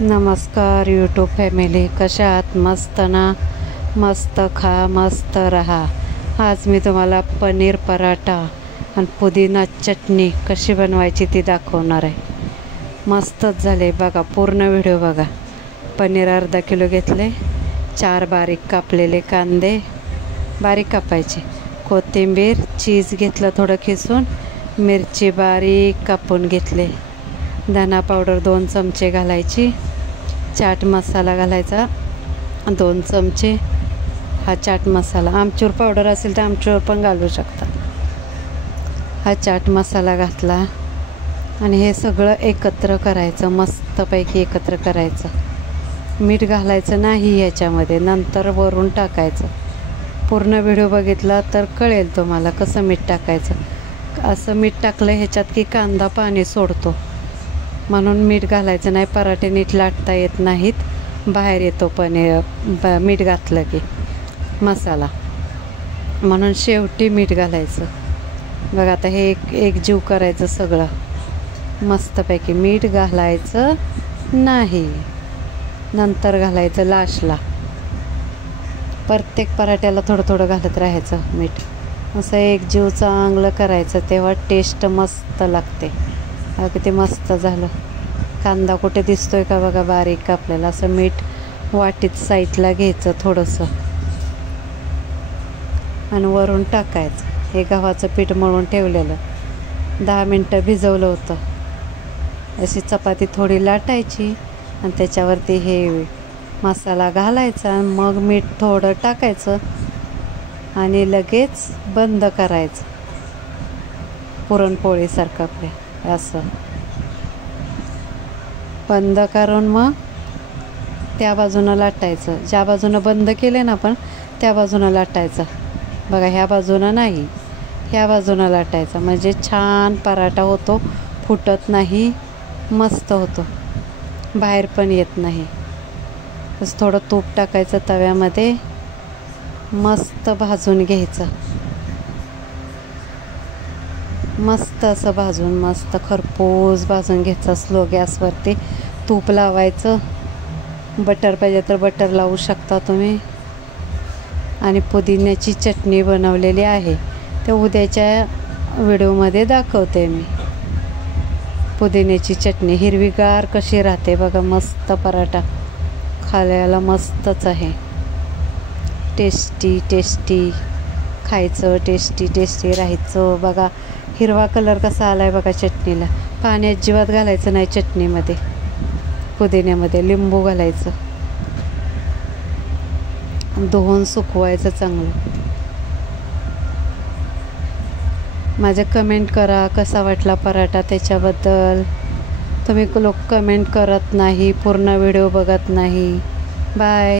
नमस्कार YouTube family, कशा आहात? मस्त ना? मस्त खा, मस्त रहा. आज मी तुम्हाला पनीर पराठा आणि पुदिना चटणी कशी बनवायची ती दाखवणार आहे. मस्तच झाले बघा, पूर्ण व्हिडिओ बघा. पनीर अर्धा किलो घेतले, 4 बारीक कापलेले कांदे बारीक कापायचे, कोथिंबीर, चीज घेतलं थोडं खिसून, मिरची बारीक कापून घेतले, धना पावडर 2 चमचे घालायची, चाट मसाला घालायचा 2 चमचे. हा चाट मसाला, आमचूर पावडर असेल तर आमचूर पण घालू शकता. हा चाट मसाला घातला आणि हे सगळं एकत्र करायचं, मस्तपैकी एकत्र करायचं. मीठ घालायचं नाही याच्यामध्ये, नंतर वरून टाकायचं. पूर्ण व्हिडिओ बघितला तर कळेल तुम्हाला कसं मीठ टाकायचं. असं मीठ टाकलं ह्याच्यात की कांदा पाणी सोडतो, म्हणून मीठ घालायचं नाही. पराठे नीट लाटता येत नाहीत, बाहेर येतो पनीर मीठ घातलं की मसाला, म्हणून शेवटी मीठ घालायचं. बघा आता हे एक जीव करायचं सगळं मस्तपैकी. मीठ घालायचं नाही, नंतर घालायचं लास्टला. प्रत्येक पराठ्याला थोडं थोडं घालत राहायचं मीठ. असं एक जीव चांगलं करायचं, तेव्हा टेस्ट मस्त लागते. किती मस्त झालं. कांदा कुठे दिसतोय का बघा बारीक कापलेला. असं मीठ वाटीत साईडला घ्यायचं थोडंसं आणि वरून टाकायचं. हे गव्हाचं पीठ मळून ठेवलेलं 10 मिनटं भिजवलं होतं. अशी चपाती थोडी लाटायची आणि त्याच्यावरती हे मसाला घालायचा, मग मीठ थोडं टाकायचं आणि लगेच बंद करायचं. पुरणपोळीसारखं आपल्या असं बंद करून मग त्या बाजूनं लाटायचं. ज्या बाजूनं बंद केले ना आपण त्या बाजूनं लाटायचं. बघा, ह्या बाजूनं नाही, ह्या बाजूनं लाटायचं, म्हणजे छान पराठा होतो, फुटत नाही, मस्त होतो, बाहेर पण येत नाही. तसं थोडं तूप टाकायचं तव्यामध्ये, मस्त भाजून घ्यायचं. मस्त असं भाजून, मस्त खरपूस भाजून घ्यायचं स्लो गॅसवरती. तूप लावायचं, बटर पाहिजे तर बटर लावू शकता तुम्ही. आणि पुदिन्याची चटणी बनवलेली आहे, ते उद्याच्या व्हिडिओमध्ये दाखवते मी. पुदिन्याची चटणी हिरवीगार कशी राहते बघा. मस्त पराठा खायला मस्तच आहे. टेस्टी टेस्टी खायचं, टेस्टी टेस्टी राहायचं. बघा हिरवा कलर कसा आला आहे बघा चटणीला. पाणी अजिबात घालायचं नाही चटणीमध्ये. पुदिन्यामध्ये लिंबू घालायचं, धुवून सुकवायचं चांगलं. माझं कमेंट करा कसा वाटला पराठा त्याच्याबद्दल. तुम्ही लोक कमेंट करत नाही, पूर्ण व्हिडिओ बघत नाही. बाय.